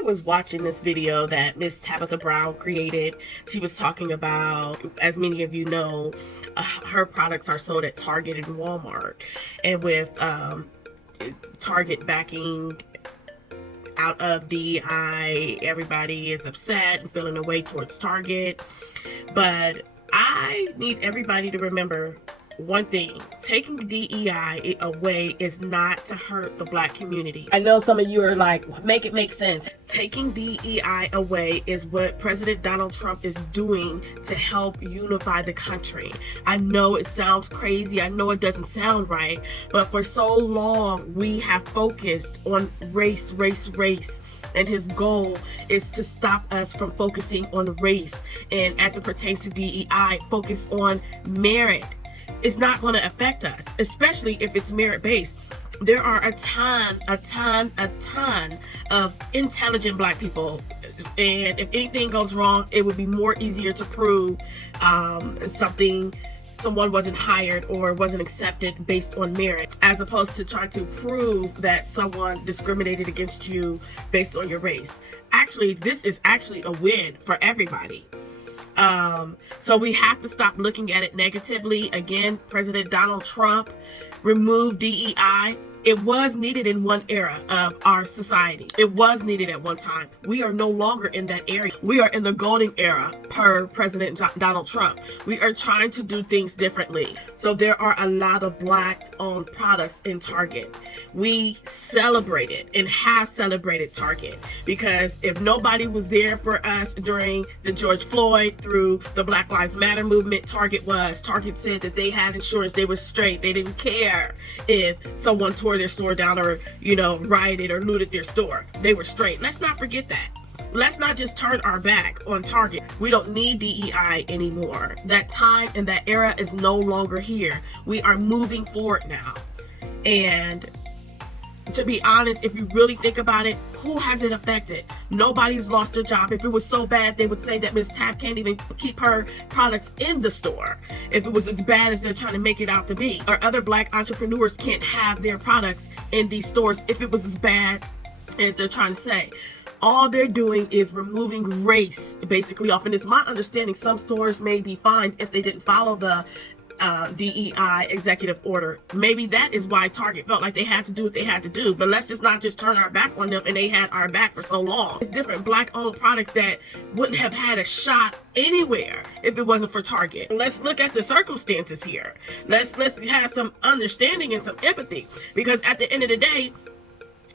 I was watching this video that Miss Tabitha Brown created. She was talking about, as many of you know, her products are sold at Target and Walmart. And with Target backing out of DEI, everybody is upset and feeling away towards Target. But I need everybody to remember one thing: taking DEI away is not to hurt the Black community. I know some of you are like, make it make sense. Taking DEI away is what President Donald Trump is doing to help unify the country. I know it sounds crazy. I know it doesn't sound right, but for so long we have focused on race. And his goal is to stop us from focusing on race. And as it pertains to DEI, focus on merit. It's not going to affect us, especially if it's merit-based. There are a ton of intelligent Black people, and if anything goes wrong, it would be more easier to prove someone wasn't hired or wasn't accepted based on merit, as opposed to trying to prove that someone discriminated against you based on your race. Actually, this is actually a win for everybody. So we have to stop looking at it negatively. Again, President Donald Trump removed DEI. It was needed in one era of our society. It was needed at one time. We are no longer in that area. We are in the golden era per President Donald Trump. We are trying to do things differently. So there are a lot of Black-owned products in Target. We celebrated and have celebrated Target, because if nobody was there for us during the George Floyd, through the Black Lives Matter movement, Target was. Target said that they had insurance. They were straight. They didn't care if someone tore their store down or, rioted or looted their store. They were straight. Let's not forget that. Let's not just turn our back on Target. We don't need DEI anymore. That time and that era is no longer here. We are moving forward now. And to be honest, if you really think about it, who has it affected? Nobody's lost their job. If it was so bad, they would say that Miss Tab can't even keep her products in the store. If it was as bad as they're trying to make it out to be. Or other Black entrepreneurs can't have their products in these stores if it was as bad as they're trying to say. All they're doing is removing race basically off. And it's my understanding some stores may be fined if they didn't follow the DEI executive order. Maybe that is why Target felt like they had to do what they had to do. But let's just not just turn our back on them, and they had our back for so long. It's different Black-owned products that wouldn't have had a shot anywhere if it wasn't for Target. Let's look at the circumstances here. Let's have some understanding and some empathy, because at the end of the day,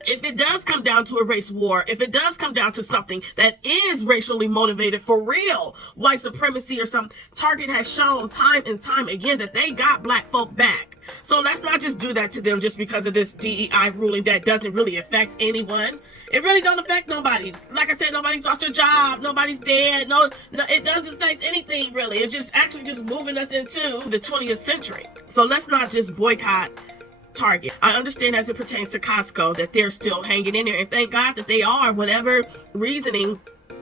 if it does come down to a race war, if it does come down to something that is racially motivated for real, white supremacy or something, Target has shown time and time again that they got Black folk back. So let's not just do that to them just because of this DEI ruling that doesn't really affect anyone. It really don't affect nobody. Like I said, nobody's lost their job, nobody's dead, no, it doesn't affect anything really. It's just actually just moving us into the 20th century. So let's not just boycott Target. I understand as it pertains to Costco that they're still hanging in there, and thank God that they are. Whatever reasoning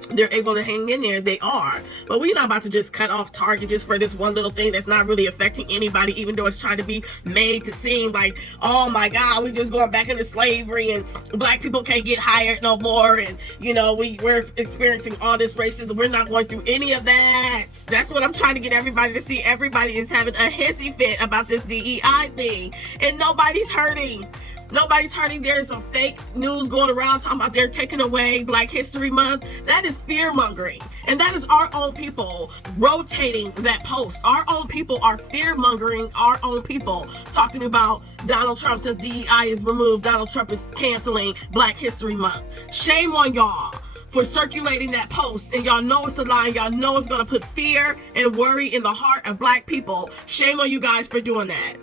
they're able to hang in there, they are. But we're not about to just cut off Target just for this one little thing that's not really affecting anybody, even though it's trying to be made to seem like, oh my God, we're just going back into slavery and Black people can't get hired no more, and we're experiencing all this racism. We're not going through any of that. That's what I'm trying to get everybody to see. Everybody is having a hissy fit about this DEI thing, and nobody's hurting. Nobody's hurting. There's some fake news going around talking about they're taking away Black History Month. That is fear-mongering. And that is our own people rotating that post. Our own people are fear-mongering our own people, talking about Donald Trump says DEI is removed. Donald Trump is canceling Black History Month. Shame on y'all for circulating that post, and y'all know it's a lie. Y'all know it's gonna put fear and worry in the heart of Black people. Shame on you guys for doing that.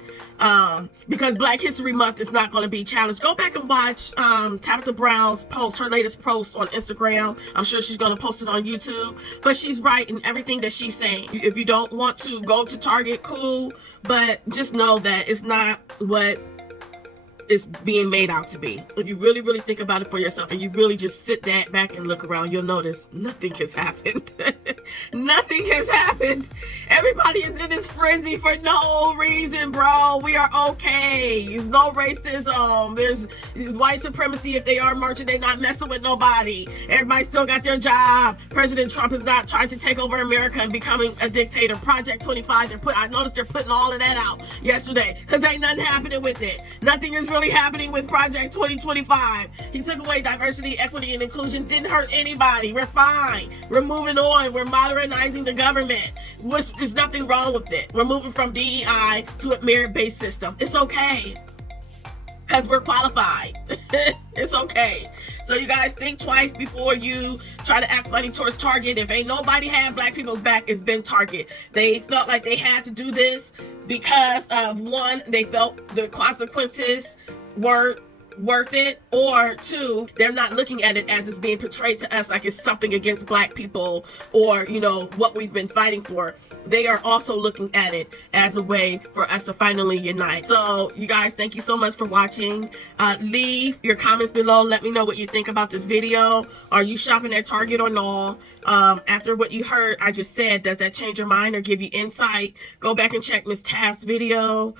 Because Black History Month is not going to be challenged. Go back and watch Tabitha Brown's post, her latest post on Instagram. I'm sure she's going to post it on YouTube. But she's right in everything that she's saying. If you don't want to go to Target, cool. But just know that it's not what it's being made out to be. If you really, really think about it for yourself, and you really just sit back and look around, you'll notice nothing has happened. Nothing has happened. Everybody is in this frenzy for no reason, bro. We are okay. There's no racism. There's white supremacy. If they are marching, they're not messing with nobody. Everybody still got their job. President Trump is not trying to take over America and becoming a dictator. Project 25, I noticed they're putting all of that out yesterday because ain't nothing happening with it. Nothing is really happening with Project 2025. He took away diversity, equity, and inclusion. Didn't hurt anybody. We're fine. We're moving on. We're modernizing the government. There's nothing wrong with it. We're moving from DEI to a merit-based system. It's okay because we're qualified. It's okay. So you guys think twice before you try to act funny towards Target. If ain't nobody had black people's back, it's been Target. They felt like they had to do this because of, one, they felt the consequences weren't worth it, or two, they're not looking at it as it's being portrayed to us like it's something against black people or, you know, what we've been fighting for. They are also looking at it as a way for us to finally unite. So you guys, thank you so much for watching. Leave your comments below. Let me know what you think about this video. Are you shopping at Target or no? After what you heard I just said, does that change your mind or give you insight? Go back and check Miss Tab's video.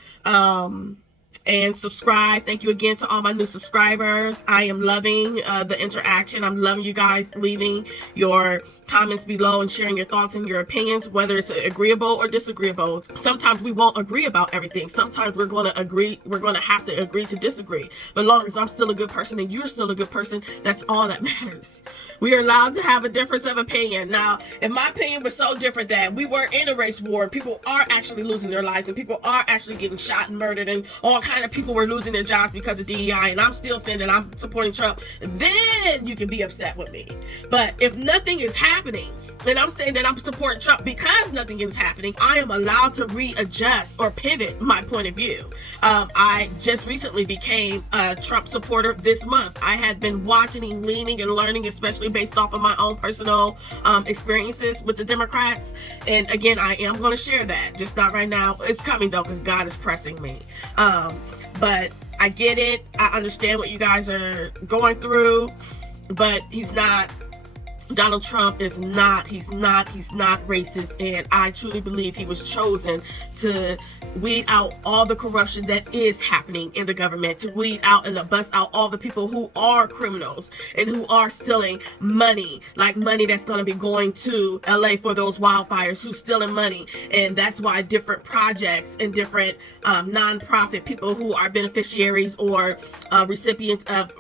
And subscribe. Thank you again to all my new subscribers. I am loving the interaction. I'm loving you guys leaving your comments below and sharing your thoughts and your opinions, whether it's agreeable or disagreeable. Sometimes we won't agree about everything. Sometimes we're going to agree. We're going to have to agree to disagree. But as long as I'm still a good person and you're still a good person, that's all that matters. We are allowed to have a difference of opinion. Now, if my opinion was so different that we were in a race war and people are actually losing their lives and people are actually getting shot and murdered and all kind of people were losing their jobs because of DEI, and I'm still saying that I'm supporting Trump, then you can be upset with me. But if nothing is happening, and I'm saying that I'm supporting Trump because nothing is happening, I am allowed to readjust or pivot my point of view. I just recently became a Trump supporter this month. I had been watching and leaning and learning, especially based off of my own personal experiences with the Democrats. And again, I am going to share that, just not right now. It's coming though, because God is pressing me. But I get it. I understand what you guys are going through, but Donald Trump is not, he's not racist, and I truly believe he was chosen to weed out all the corruption that is happening in the government, to weed out and to bust out all the people who are criminals and who are stealing money, like money that's going to be going to LA for those wildfires, who's stealing money. And that's why different projects and different nonprofit people who are beneficiaries or recipients of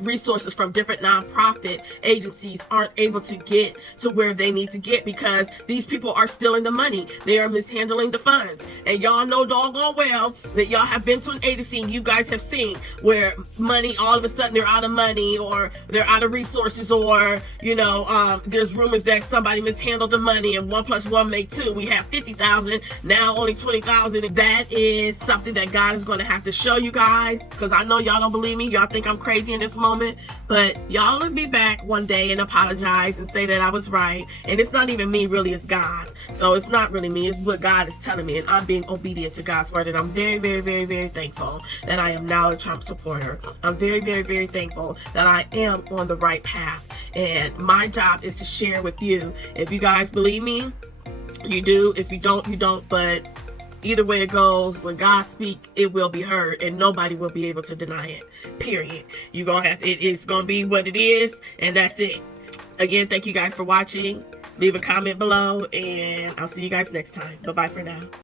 resources from different nonprofit agencies aren't able to get to where they need to get because these people are stealing the money. They are mishandling the funds. And y'all know doggone well that y'all have been to an agency and you guys have seen where money, all of a sudden they're out of money or they're out of resources, or, you know, there's rumors that somebody mishandled the money and 1 + 1 make 2. We have 50,000, now only 20,000. That is something that God is going to have to show you guys, because I know y'all don't believe me. Y'all think I'm crazy in this moment, but y'all will be back one day and apologize and say that I was right. And it's not even me, really, it's God. So it's not really me, it's what God is telling me, and I'm being obedient to God's word. And I'm very, very, very, very thankful that I am now a Trump supporter. I'm very, very, very thankful that I am on the right path, and my job is to share with you. If you guys believe me, you do. If you don't, you don't. But either way it goes, when God speaks, it will be heard, and nobody will be able to deny it. Period. You're gonna have it's gonna be what it is, and that's it. Again, thank you guys for watching. Leave a comment below, and I'll see you guys next time. Bye bye for now.